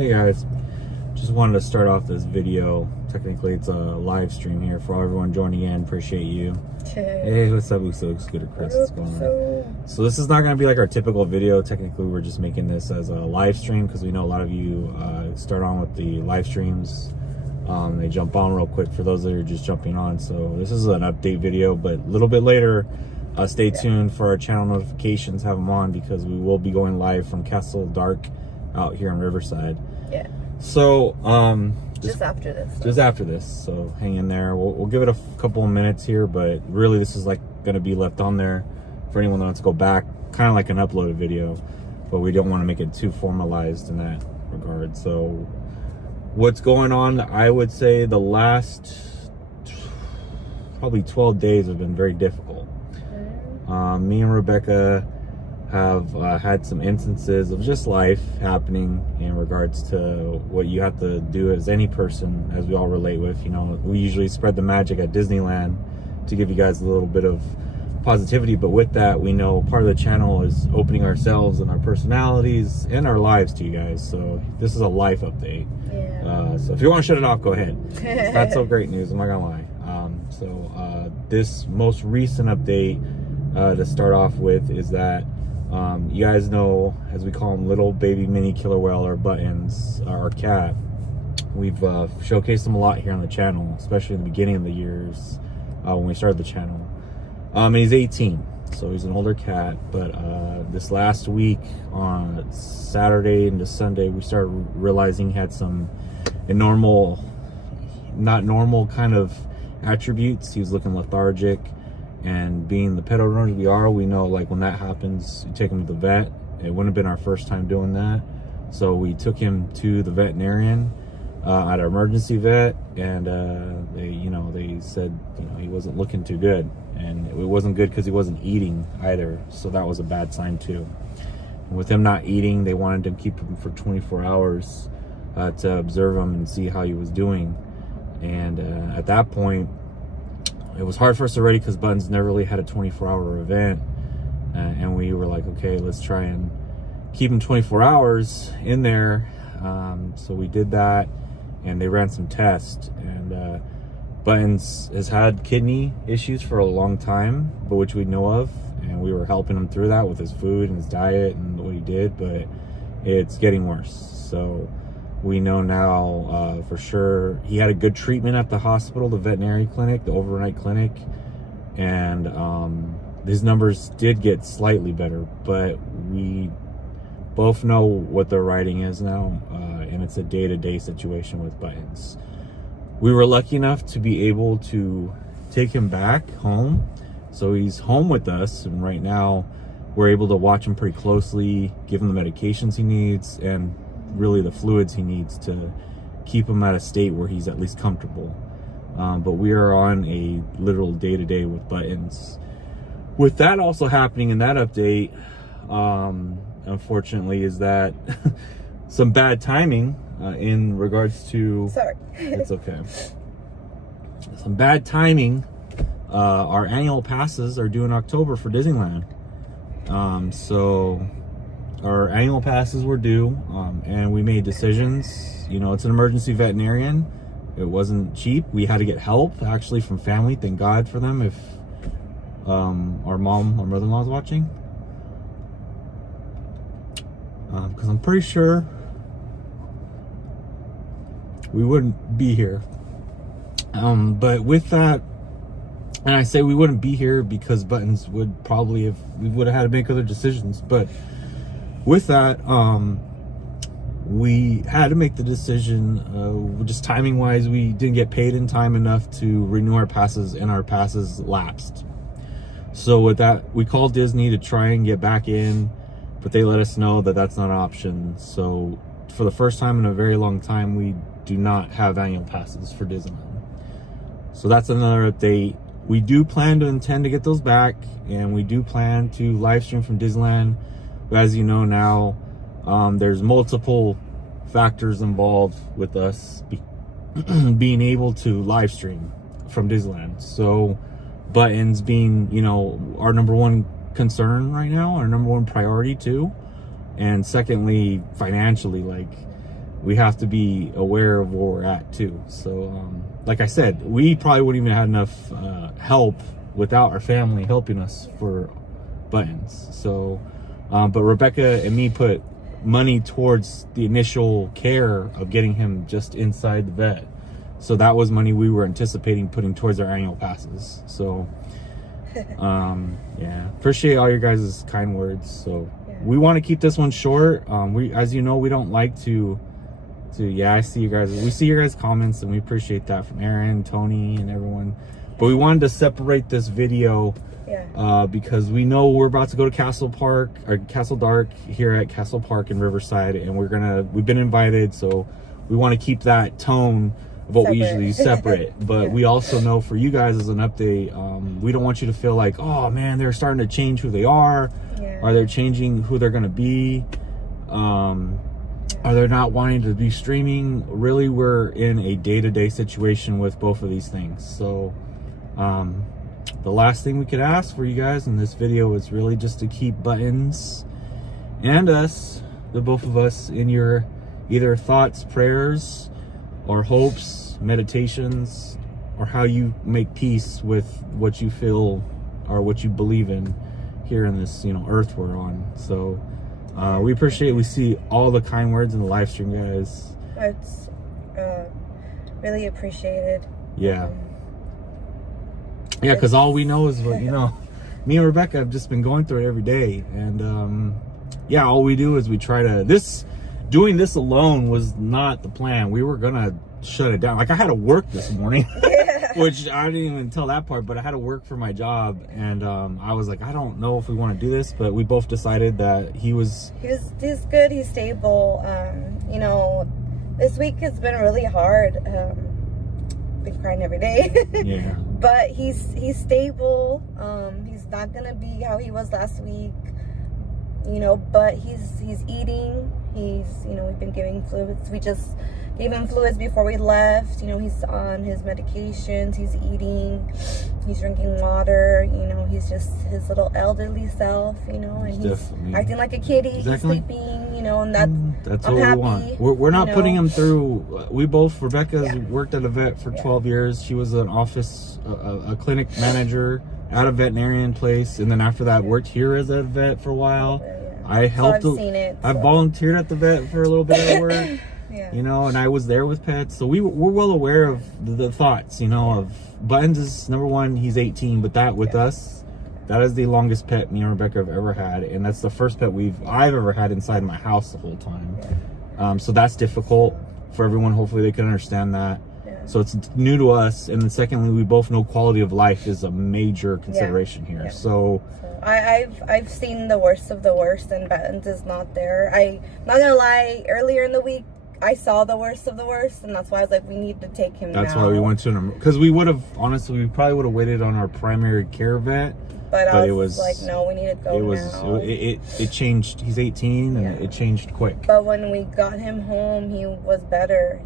Hey guys, just wanted to start off this video. Technically it's a live stream here for everyone joining in. Appreciate you. Hey, what's up, Uso Scooter Chris? What's going on? So this is not going to be like our typical video. Technically we're just making this as a live stream because we know a lot of you start on with the live streams. They jump on real quick for those that are just jumping on. So this is an update video, but a little bit later, stay tuned for our channel notifications. Have them on because we will be going live from Castle Dark out here in Riverside. Yeah. So just after this. Just after this. So hang in there. We'll give it a couple of minutes here, but really this is like going to be left on there for anyone that wants to go back, kind of like an uploaded video, but we don't want to make it too formalized in that regard. So what's going on? I would say the last probably 12 days have been very difficult. Me and Rebecca have had some instances of just life happening in regards to what you have to do as any person, as we all relate with. You know, we usually spread the magic at Disneyland to give you guys a little bit of positivity, but with that, we know part of the channel is opening ourselves and our personalities and our lives to you guys. So this is a life update. Yeah. So if you want to shut it off, go ahead. It's not so great news, I'm not gonna lie. This most recent update to start off with is that you guys know, as we call him, little baby mini killer whale, or Buttons, our cat. We've showcased him a lot here on the channel, especially in the beginning of the years when we started the channel. And he's 18, so he's an older cat. But this last week, on Saturday into Sunday, we started realizing he had some not normal kind of attributes. He was looking lethargic. And being the pet owners we are, we know like when that happens, you take him to the vet. It wouldn't have been our first time doing that. So we took him to the veterinarian at our emergency vet, and they said, he wasn't looking too good. And it wasn't good because he wasn't eating either. So that was a bad sign too. And with him not eating, they wanted to keep him for 24 hours to observe him and see how he was doing. And at that point, it was hard for us already because Buttons never really had a 24-hour event. And we were like, okay, let's try and keep him 24 hours in there. So we did that, and they ran some tests. And Buttons has had kidney issues for a long time, but which we know of. And we were helping him through that with his food and his diet and what he did, but it's getting worse. So we know now for sure he had a good treatment at the hospital, the veterinary clinic, the overnight clinic, and his numbers did get slightly better, but we both know what the writing is now, and it's a day-to-day situation with Buttons. We were lucky enough to be able to take him back home, so he's home with us, and right now we're able to watch him pretty closely, give him the medications he needs, and really the fluids he needs to keep him at a state where he's at least comfortable. But we are on a literal day-to-day with Buttons. With that also happening in that update, unfortunately, is that some bad timing in regards to... Sorry. It's okay. Some bad timing. Our annual passes are due in October for Disneyland. So our annual passes were due, and we made decisions. It's an emergency veterinarian. It wasn't cheap. We had to get help, actually, from family. Thank God for them. If our mother-in-law is watching. Because I'm pretty sure we wouldn't be here. But with that, and I say we wouldn't be here because Buttons would probably we would have had to make other decisions. But with that, we had to make the decision, just timing wise, we didn't get paid in time enough to renew our passes, and our passes lapsed. So with that, we called Disney to try and get back in, but they let us know that that's not an option. So for the first time in a very long time, we do not have annual passes for Disneyland. So that's another update. We do intend to get those back, and we do plan to live stream from Disneyland. As you know now, there's multiple factors involved with us being able to live stream from Disneyland. So Buttons being, our number one concern right now, our number one priority too. And secondly, financially, like we have to be aware of where we're at too. So like I said, we probably wouldn't even have enough help without our family helping us for Buttons. So but Rebecca and me put money towards the initial care of getting him just inside the vet. So that was money we were anticipating putting towards our annual passes. So yeah, appreciate all your guys' kind words. So we want to keep this one short. We, as you know, we don't like to yeah, I see you guys, we see your guys' comments, and we appreciate that from Aaron, Tony, and everyone. But we wanted to separate this video because we know we're about to go to Castle Park, or Castle Dark, here at Castle Park in Riverside, and we've been invited, so we want to keep that tone of what we usually separate. But we also know for you guys as an update, we don't want you to feel like, oh man, they're starting to change who they are, or they're changing who they're going to be, or they're not wanting to be streaming. Really, we're in a day-to-day situation with both of these things. So the last thing we could ask for you guys in this video is really just to keep Buttons and us, the both of us, in your either thoughts, prayers, or hopes, meditations, or how you make peace with what you feel or what you believe in here in this, earth we're on. So we appreciate, we see all the kind words in the live stream, guys. It's really appreciated. Yeah, because all we know is what, me and Rebecca have just been going through it every day. And yeah, all we do is we try to, doing this alone was not the plan. We were gonna shut it down. Like, I had to work this morning, which I didn't even tell that part, but I had to work for my job. And I was like, I don't know if we want to do this, but we both decided that he's good, he's stable. This week has been really hard. Been crying every day. Yeah. But he's stable. He's not gonna be how he was last week. But he's eating. We've been giving fluids. We just gave him fluids before we left. He's on his medications. He's eating. He's drinking water. He's just his little elderly self. And he's acting like a kitty. Exactly. He's sleeping. And that's what we want. We're not putting him through. We both. Rebecca's worked at a vet for 12 years. She was an office, a clinic manager at a veterinarian place, and then after that worked here as a vet for a while. I helped. I volunteered at the vet for a little bit of work. And I was there with pets, so we're well aware of the thoughts, of Buttons is number one. He's 18, but that with us, that is the longest pet me and Rebecca have ever had, and that's the first pet I've ever had inside my house the whole time. So that's difficult for everyone. Hopefully they can understand that. So it's new to us, and then secondly, we both know quality of life is a major consideration here. So I've seen the worst of the worst, and Buttons is not there. I'm not gonna lie, earlier in the week I saw the worst of the worst, and that's why I was like, we need to take him now. That's why we went to because we would have, honestly, we probably would have waited on our primary care vet. But I was like, no, we need to go now. It changed. He's 18, and it changed quick. But when we got him home, he was better.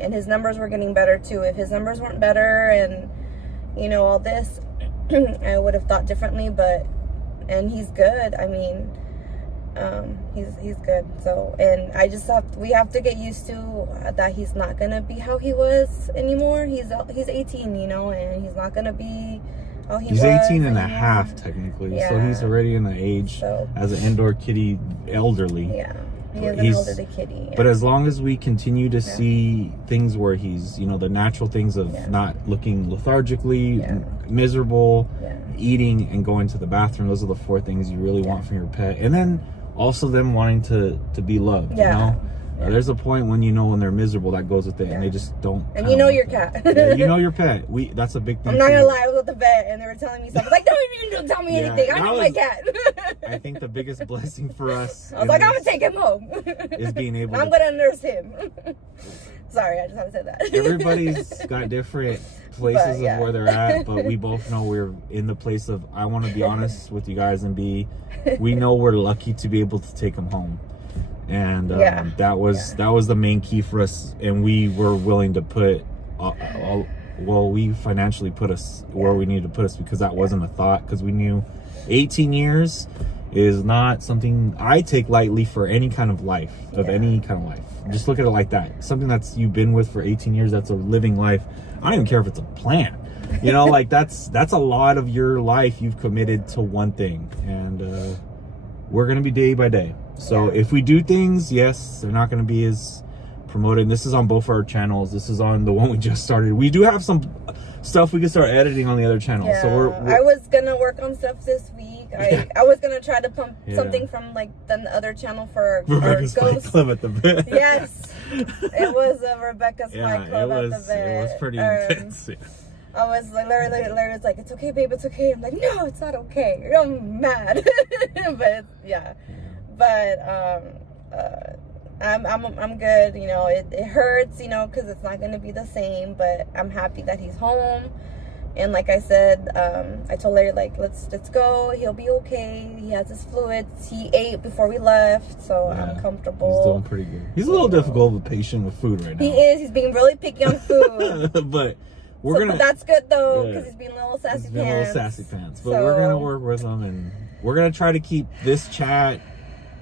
And his numbers were getting better too. If his numbers weren't better and, all this, I would have thought differently, and he's good. I mean, he's good. So, and we have to get used to that he's not going to be how he was anymore. He's 18, and he's not going to be how he was. He's 18 and a half, technically. So he's already in the age as an indoor kitty elderly. Yeah. He's an elderly kitty. But as long as we continue to see things where he's, the natural things of not looking lethargically, miserable, eating, and going to the bathroom, those are the 4 things you really want from your pet. And then also them wanting to be loved, There's a point when when they're miserable that goes with it, and they just don't. And your cat. Your pet. That's a big thing. I'm not gonna lie, I was at the vet and they were telling me something. Like, don't even tell me anything. I know my cat. I think the biggest blessing for us. I was like, I'm gonna take him home. Is being able. I'm gonna nurse him. Sorry, I just had to say that. Everybody's got different places of where they're at, but we both know we're in the place of. I want to be honest with you guys and we know we're lucky to be able to take him home. And that was the main key for us, and we were willing to put we financially put us where we needed to put us, because that wasn't a thought, because we knew 18 years is not something I take lightly for any kind of life, any kind of life. Just look at it like that. Something that's you've been with for 18 years, that's a living life. I don't even care if it's a plant. You know, like that's a lot of your life you've committed to one thing. And we're going to be day by day. So if we do things, yes, they're not going to be as promoted. This is on both our channels. This is on the one we just started. We do have some stuff we can start editing on the other channel. Yeah. So we're I was gonna work on stuff this week. I was gonna try to pump something from like the other channel for Rebecca's our Fight ghost. Club at the vet. Yes, it was a Rebecca's Fight Club at the vet. It was pretty intense. I was like, Larry was like, "It's okay, babe, it's okay." I'm like, "No, it's not okay. I'm mad." But yeah, but I'm good. You know, it hurts, you know, because it's not gonna be the same. But I'm happy that he's home. And like I said, I told Larry, like, let's go. He'll be okay. He has his fluids. He ate before we left, so I'm comfortable. He's doing pretty good. He's a little difficult of a patient with food right now. He is. He's being really picky on food. But but that's good though, because he's being a little sassy pants. But we're gonna work with him, and we're gonna try to keep this chat,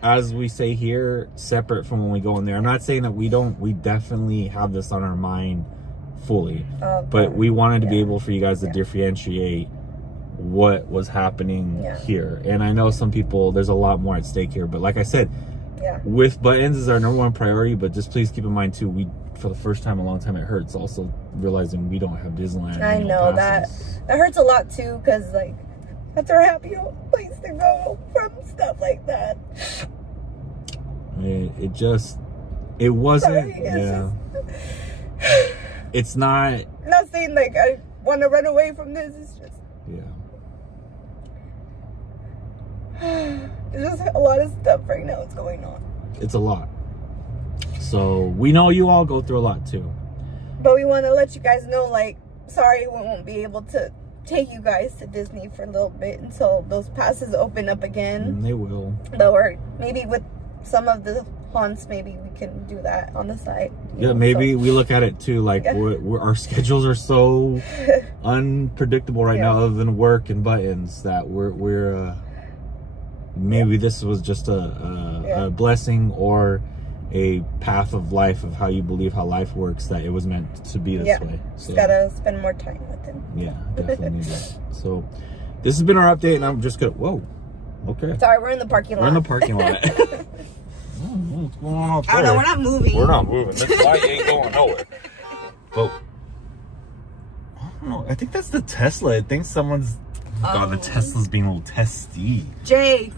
as we say here, separate from when we go in there. I'm not saying that we don't. We definitely have this on our mind fully, but we wanted to be able for you guys to differentiate what was happening here. And I know some people, there's a lot more at stake here, but like I said, with buttons is our number one priority. But just please keep in mind too, we, for the first time in a long time, it hurts also realizing we don't have Disneyland. I know that hurts a lot too, because like that's our happy place to go from stuff like that. It wasn't. It's not. I'm not saying like I want to run away from this. It's just there's just a lot of stuff right now that's going on. It's a lot. So we know you all go through a lot too. But we want to let you guys know, like, sorry we won't be able to take you guys to Disney for a little bit until those passes open up again. And they will. But we're maybe with some of the haunts, maybe we can do that on the side. Yeah, maybe we look at it too, like our schedules are so unpredictable right now, other than work and buttons, that we're maybe this was just a blessing or a path of life of how you believe how life works, that it was meant to be this way. So just gotta spend more time with him. Yeah, definitely need that. So this has been our update, and I'm just gonna okay. Sorry, we're in the parking lot. We're in the parking lot. What's going on up there? I don't know, we're not moving. We're not moving. This light ain't going nowhere. But I don't know. I think that's the Tesla. I think someone's the Tesla's being a little testy. Jay,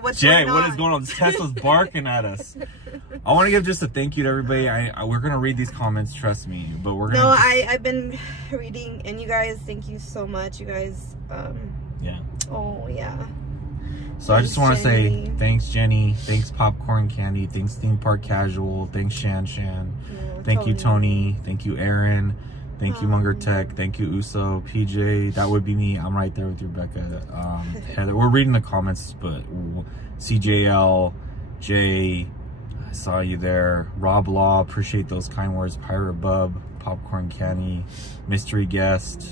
what is going on? Tesla's barking at us. I want to give just a thank you to everybody. We're gonna read these comments, trust me. But we're gonna. No, I've been reading, and you guys, thank you so much. You guys, Oh yeah. So I just want to say thanks, Jenny. Thanks, Popcorn Candy. Thanks, Theme Park Casual. Thanks, Shan. Thank you, Tony. Thank you, Aaron. Thank you, Munger Tech. Thank you, Uso. PJ. That would be me. I'm right there with you, Rebecca. Heather. We're reading the comments, but CJL, Jay, I saw you there. Rob Law, appreciate those kind words. Pirate Bub, Popcorn Candy, Mystery Guest.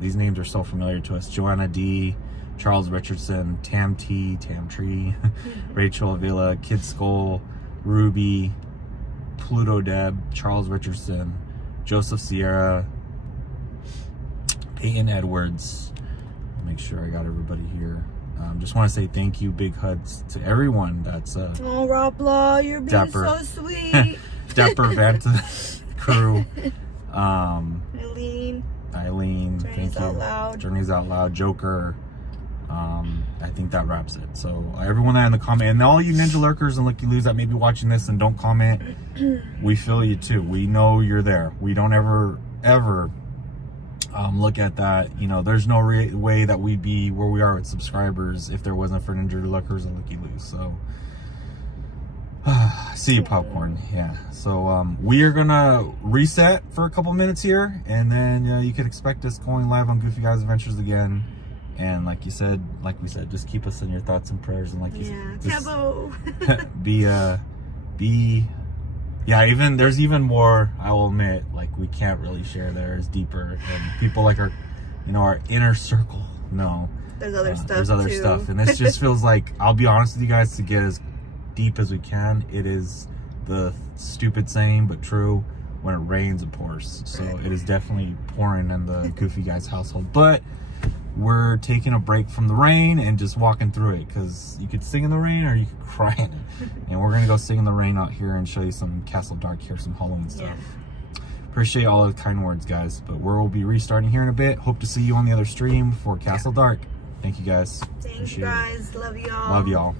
These names are so familiar to us. Joanna D, Charles Richardson, Tam Tree, Rachel Avila, Kid Skull, Ruby, Pluto Deb, Charles Richardson, Joseph Sierra, Peyton Edwards. Make sure I got everybody here. Just want to say thank you, big hugs to everyone that's Rob Law, you're being so sweet. Dapper Vanta crew. Eileen, thank you. Journeys Out Loud, Joker. I think that wraps it. So everyone that in the comment, and all you ninja lurkers and looky loos that may be watching this and don't comment, we feel you too. We know you're there. We don't ever look at that. You know, there's no way that we'd be where we are with subscribers if there wasn't for ninja lurkers and looky loos. So see you, Popcorn. Yeah. So we are gonna reset for a couple minutes here, and then you can expect us going live on Goofy Guys Adventures again. And like we said, just keep us in your thoughts and prayers. And like you said, even there's even more, I will admit, like we can't really share there is deeper, and people like our inner circle know. There's other stuff. There's other too. stuff, and this just feels like, I'll be honest with you guys, to get as deep as we can, it is the stupid saying but true, when it rains it pours. So it is definitely pouring in the Goofy Guys household, but we're taking a break from the rain and just walking through it, because you could sing in the rain or you could cry in it. And we're gonna go sing in the rain out here and show you some Castle Dark here, some Halloween stuff. Yeah. Appreciate all the kind words, guys, but we'll be restarting here in a bit. Hope to see you on the other stream for Castle Dark. Thank you guys. Thanks, guys. Love y'all. Love y'all.